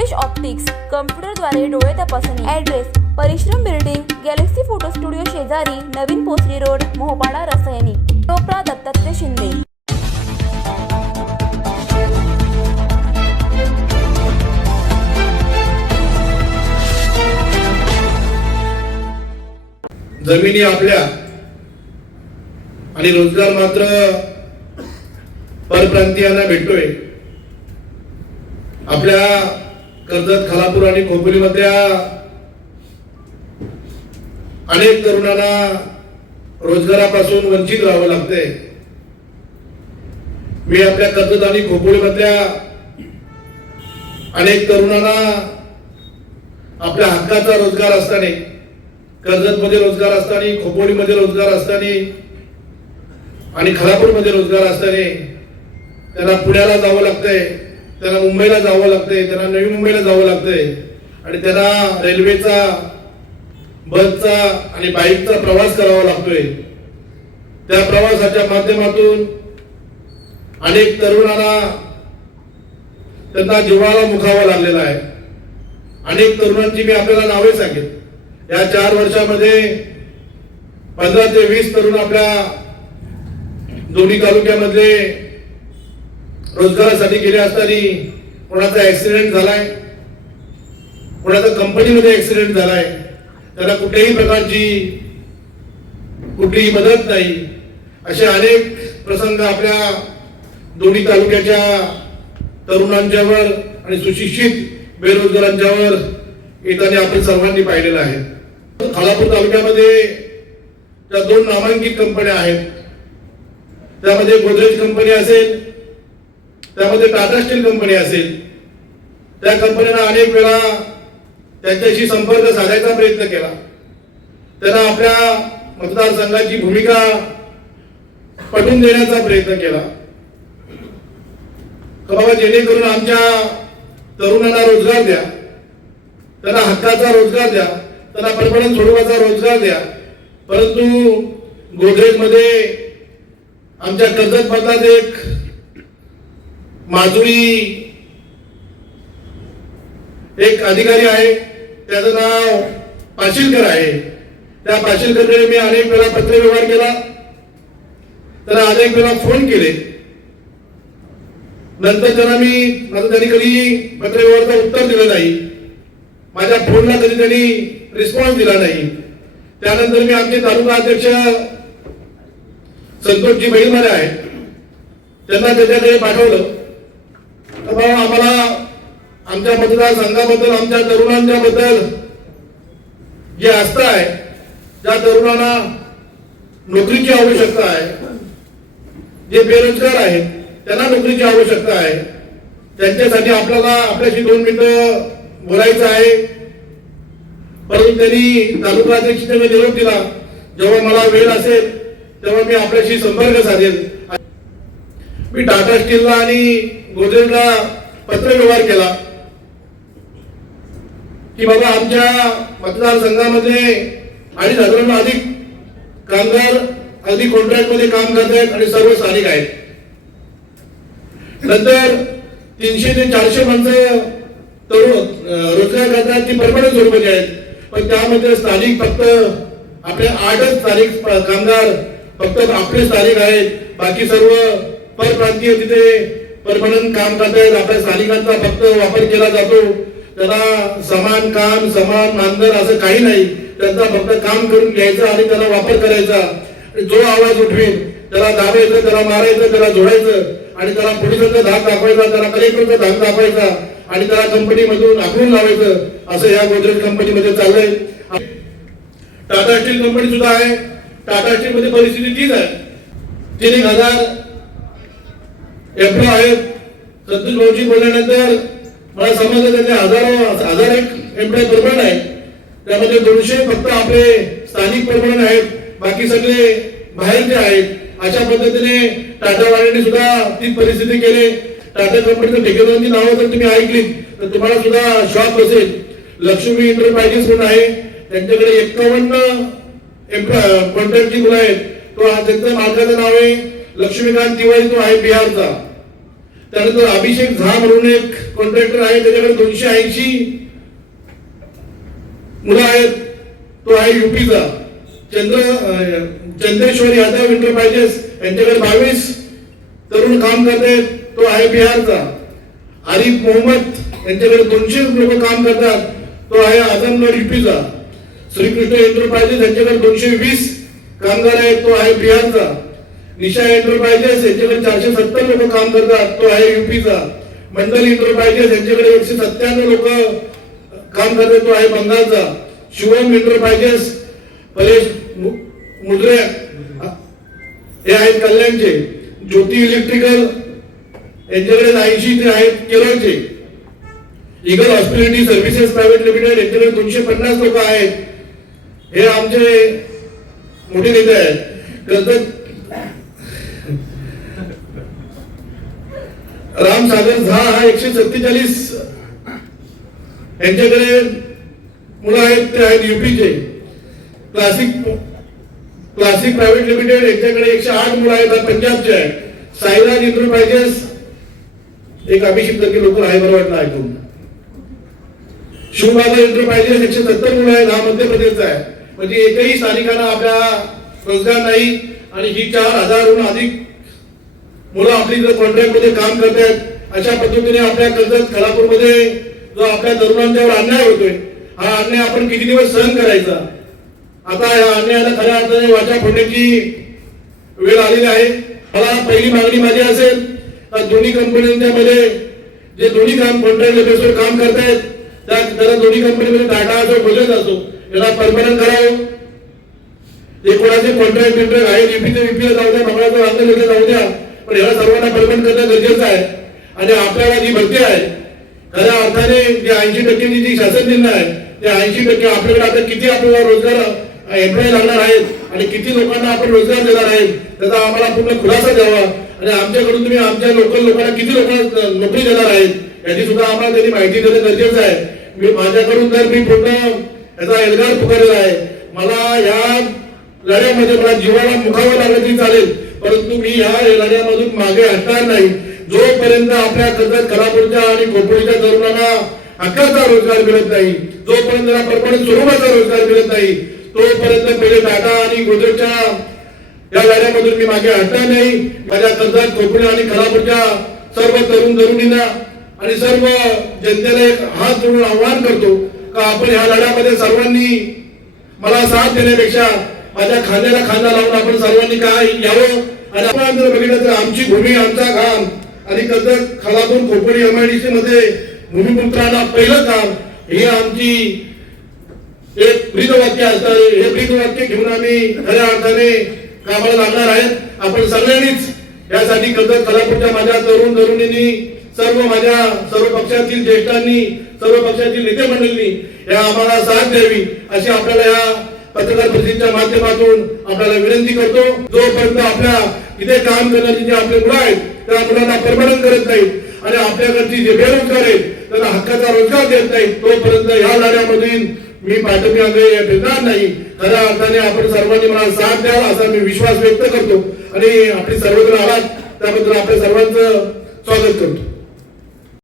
Refresh optics कम्प्युटरद्वारे डोळे तपासणी. Address परिश्रम बिल्डिंग, गॅलेक्सी फोटो स्टुडिओ शेजारी, नवीन पोसरी रोड, मोहपाडा, रसायनी. टोपरा दत्तात्रय शिंदे. जमिनी आपल्या आणि रोजगार मात्र परप्रांतीयांना भेटतोय. आपल्या कर्जत, खालापूर आणि खोपोलीमधल्या अनेक तरुणांना रोजगारापासून वंचित राहावं लागतंय. मी आपल्या कर्जत आणि खोपोलीमधल्या अनेक तरुणांना आपल्या हक्काचा रोजगार असताना, कर्जतमध्ये रोजगार असताना, खोपोलीमध्ये रोजगार असताना आणि खालापूरमध्ये रोजगार असताना त्यांना पुण्याला जावं लागतंय, त्यांना मुंबईला जावं लागतंय, त्यांना नवी मुंबईला जावं लागतंय आणि त्यांना रेल्वेचा, बसचा आणि बाईकचा प्रवास करावा लागतोय. त्या प्रवासाच्या माध्यमातून अनेक तरुणांना त्यांना जीवाला मुखावं लागलेलं आहे. अनेक तरुणांची मी आपल्याला नावे सांगेन. या 4 वर्षामध्ये 15 ते 20 तरुण आपल्या दोन्ही तालुक्यामध्ये रोजगारासाठी गेले असताना कोणाचा ऍक्सिडेंट झालाय, कोणाचा कंपनीमध्ये ऍक्सिडेंट झालाय, त्याला कुठल्याही प्रकारची कुठलीही मदत नाही. असे अनेक प्रसंग आपल्या दोन्ही तालुक्याच्या तरुणांच्यावर आणि सुशिक्षित बेरोजगारांच्यावर येताना आपण सर्वांनी पाहिलेलं आहे. खालापूर तालुक्यामध्ये त्या 2 नामांकित कंपन्या आहेत. त्यामध्ये गोदरेज कंपनी असेल, त्यामध्ये टाटा स्टील कंपनी असेल. त्या कंपन्यांना अनेक वेळा त्यांच्याशी संपर्क साधायचा प्रयत्न केला. त्यांना आपल्या मतदारसंघाची भूमिका पटवून देण्याचा प्रयत्न केला. बाबा, जेणेकरून आमच्या तरुणांना रोजगार द्या, त्यांना हक्काचा रोजगार द्या, त्यांना परमनंट स्वरूपाचा रोजगार द्या. परंतु गोदरेजमध्ये आमच्या कर्जत मधलाच एक माजुरी एक अधिकारी आहे, त्याचं नाव पाशीलकर आहे. त्या पाशीलकरकडे मी अनेक वेळा पत्रव्यवहार केला, त्याला अनेक वेळा फोन केले. नंतर त्यांनी कधी पत्रव्यवहाराचं उत्तर दिलं नाही. माझ्या फोनला कधी त्यांनी रिस्पॉन्स दिला नाही. त्यानंतर मी आमचे तालुका अध्यक्ष संतोषजी बैलमारे आहेत, त्यांना त्याच्याकडे पाठवलं. तर बाबा, आम्हाला आमच्या मतदारसंघाबद्दल, आमच्या तरुणांच्या बद्दल जे आस्था आहे, ज्या तरुणांना नोकरीची आवश्यकता आहे, जे बेरोजगार आहेत त्यांना नोकरीची आवश्यकता आहे, त्यांच्यासाठी आपल्याला आपल्याशी 2 मिनिटं बोलायचं आहे. परंतु त्यांनी तालुका अध्यक्षांनी निरोप दिला, जेव्हा मला वेळ असेल तेव्हा मी आपल्याशी संपर्क साधेल. मी टाटा स्टीलला आणि गोदरेजला पत्रव्यवहार केला की बाबा, आमच्या मतदारसंघामध्ये 2,500 अधिक कामगार अगदी कॉन्ट्रॅक्ट मध्ये काम करत आहेत आणि सर्व स्थानिक आहेत. नंतर 300 ते 400 माणसं तरुण रोजगार करतात, ती परमनंट स्वरूपाची आहेत. पण त्यामध्ये स्थानिक फक्त आपले 8च स्थानिक कामगार फक्त आपले स्थानिक आहेत. बाकी सर्व परप्रांतीय तिथे परमनंट काम करतायत. आपल्या स्थानिकांचा फक्त वापर केला जातो. त्याला समान काम, समान मानधन असं काही नाही. त्यांचा फक्त काम करून घ्यायचं आणि त्याला वापर करायचा. जो आवाज उठवेल त्याला दाबायचं, त्याला मारायचं, त्याला जोडायचं आणि त्याला पोलिसांचा धाक दाखवायचा, त्याला कलेक्टरचा धाक दाखवायचा आणि त्याला कंपनीमधून आखून लावायचं. असं या गोदरेज कंपनीमध्ये चाललंय. टाटा स्टील कंपनी सुद्धा आहे. टाटा स्टील मध्ये परिस्थिती तीच आहे. 3,000 एम्प्लॉय आहेत. संतोष भाऊजी बोलल्यानंतर मला समजलं त्याचे हजार एक एम्प्लॉय परमनंट आहेत. त्यामध्ये 200 फक्त आपले स्थानिक परमनंट आहेत, बाकी सगळे बाहेरचे आहेत. अशा पद्धतीने टाटावाल्यांनी सुद्धा ती परिस्थिती केली. टाटा कंपनीच्या ठेकेदारांची नावं जर तुम्ही ऐकली तर तुम्हाला सुद्धा शॉक बसेल. लक्ष्मी एंटरप्राइजेस म्हणून आहे, त्यांच्याकडे 51 कॉन्ट्रॅक्टची मुलं आहेत. तो त्यांचं मालकाचं नाव आहे लक्ष्मीकांत तिवारी, तो आहे बिहारचा. त्यानंतर अभिषेक झा म्हणून एक कॉन्ट्रॅक्टर आहे, त्याच्याकडे 280 मुलं आहेत, तो आहे युपीचा. चंद्रेश्वर यादव एंटरप्राइजेस यांच्याकडे 22 तरुण काम करतात, तो आहे बिहारचा. आरिफ मोहम्मद यांच्याकडे 200 लोक काम करतात, तो आहे आजमगड युपीचा. श्रीकृष्ण एंटरप्राइजेस यांच्याकडे 220 कामगार आहेत, तो आहे बिहारचा. निशा एंटरप्राइजेस यांच्याकडे 470 लोक काम करतात, तो आहे युपीचा. मंडल एंटरप्राइजेस यांच्याकडे 197 लोक काम करतात, तो आहे बंगालचा. शिवम एंटरप्राइजेस परेश मुद्रे हे आहेत कल्याणचे. ज्योती इलेक्ट्रिकल यांच्याकडे 80 ते आहेत केरळचे. Eagle hospitality services private limited यांच्याकडे 250 लोक आहेत, हे आमचे मोठे नेते आहेत. राम सागर झा हा 147 यांच्याकडे मुलं आहेत, ते आहेत युपीचे. क्लासिक प्रायव्हेट लिमिटेड यांच्याकडे 108 मुलं आहेत, पंजाबचे आहेत. साईराज एंटरप्राइजेस एक अभिषेक टक्के लोक आहे, बरं वाटलं ऐकून. शिवबाबा एंटरप्राइजेस 170 मुलं आहेत, हा मध्य प्रदेशचा आहे. म्हणजे एकही स्थानिकांना आपल्या रोजगार नाही आणि ही 4000हून अधिक मुलं आपली जर कॉन्ट्रॅक्ट मध्ये काम करतात. अशा पद्धतीने आपल्या कर्जत खालापूरमध्ये जो आपल्या तरुणांच्यावर अन्याय होतोय, हा अन्याय आपण किती दिवस सहन करायचा. आता या अन्यायाला खऱ्या अर्थाने वाचा फोडण्याची वेळ आलेली आहे. मला पहिली मागणी माझी असेल तर दोन्ही कंपन्यांच्या मध्ये जे दोन्ही काम कॉन्ट्रॅक्ट बेसवर काम करतायत, त्याला दोन्ही कंपनीमध्ये टाटा असो गुजरात असो याला परमनंट करावं. जे कोणाचे कॉन्ट्रॅक्ट आहे युपीचे युपीला जाऊ द्या, मंगळाचं आंदोलन जाऊ द्या, पण याला सर्वांना परमनंट करणं गरजेचं आहे. आणि आपल्याला जी भरती आहे खऱ्या अर्थाने जे 80% जी शासन निर्णय आहे ते 80% आपल्याकडे आता किती आपल्याला रोजगार एम्प्लॉय लागणार आहेत आणि किती लोकांना आपण रोजगार देणार आहेत त्याचा आम्हाला पूर्ण खुलासा द्यावा. आणि आमच्याकडून तुम्ही आमच्या लोकल लोकांना किती लोकांना नोकरी देणार आहेत याची सुद्धा आम्हाला त्यांनी माहिती देणं गरजेचं आहे. मी माझ्याकडून तर मी पूर्ण याचा एल्गार पुकारलेला आहे. मला या लढ्यामध्ये मला जीवाला मुखावं लागलं तरी चालेल, परंतु मी या लढ्यामधून मागे हटणार नाही. जोपर्यंत आपल्या कर्जत खालापूरच्या आणि खोपोलीच्या तरुणांना हक्काचा रोजगार मिळत नाही, जोपर्यंत त्यांना परमनंट स्वरूपाचा रोजगार मिळत नाही, तोपर्यंत पहिले टाटा आणि गोदरेजच्या या लढ्यामधून मी मागे हटणार नाही. माझ्या कर्जत खोपोली आणि खालापूरच्या सर्व तरुण तरुणींना आणि सर्व जनतेला एक हात जोडून आवाहन करतो का आपण ह्या लढ्यामध्ये सर्वांनी मला साथ देण्यापेक्षा माझ्या खांद्याला खांदा लावून आपण सर्वांनी काय यावं. आणि आपण जर बघितलं तर आमची भूमी आमचा घाम आणि कर्जत खालापूर खोपोली एमआयडीसी मध्ये भूमिपुत्रांना पहिलं काम हे आमची एक ब्रीदवाक्य असतं. हे ब्रीदवाक्य घेऊन आम्ही खऱ्या अर्थाने कामाला लागणार आहेत. आपण सगळ्यांनीच यासाठी कर्जत खालापूरच्या माझ्या तरुण तरुणींनी सर्व पक्षातील ज्येष्ठांनी सर्व पक्षातील नेते मंडळींनी या आम्हाला साथ द्यावी अशी आपल्याला या पत्रकार परिषदेच्या माध्यमातून आपल्याला विनंती करतो. जोपर्यंत आपल्या इथे काम करण्याची जे आपले मुलं आहेत त्या मुलांना परमनंट करत नाहीत आणि आपल्याकडची जे बेरोजगार आहेत त्यांना हक्काचा रोजगार देत नाहीत, तोपर्यंत या लढ्यामधून मी पाठवणी आगे फिरणार नाही. खऱ्या अर्थाने आपण सर्वांनी मला साथ द्याल असा मी विश्वास व्यक्त करतो आणि आपली सर्वजण आलात त्याबद्दल आपल्या सर्वांचं स्वागत करतो.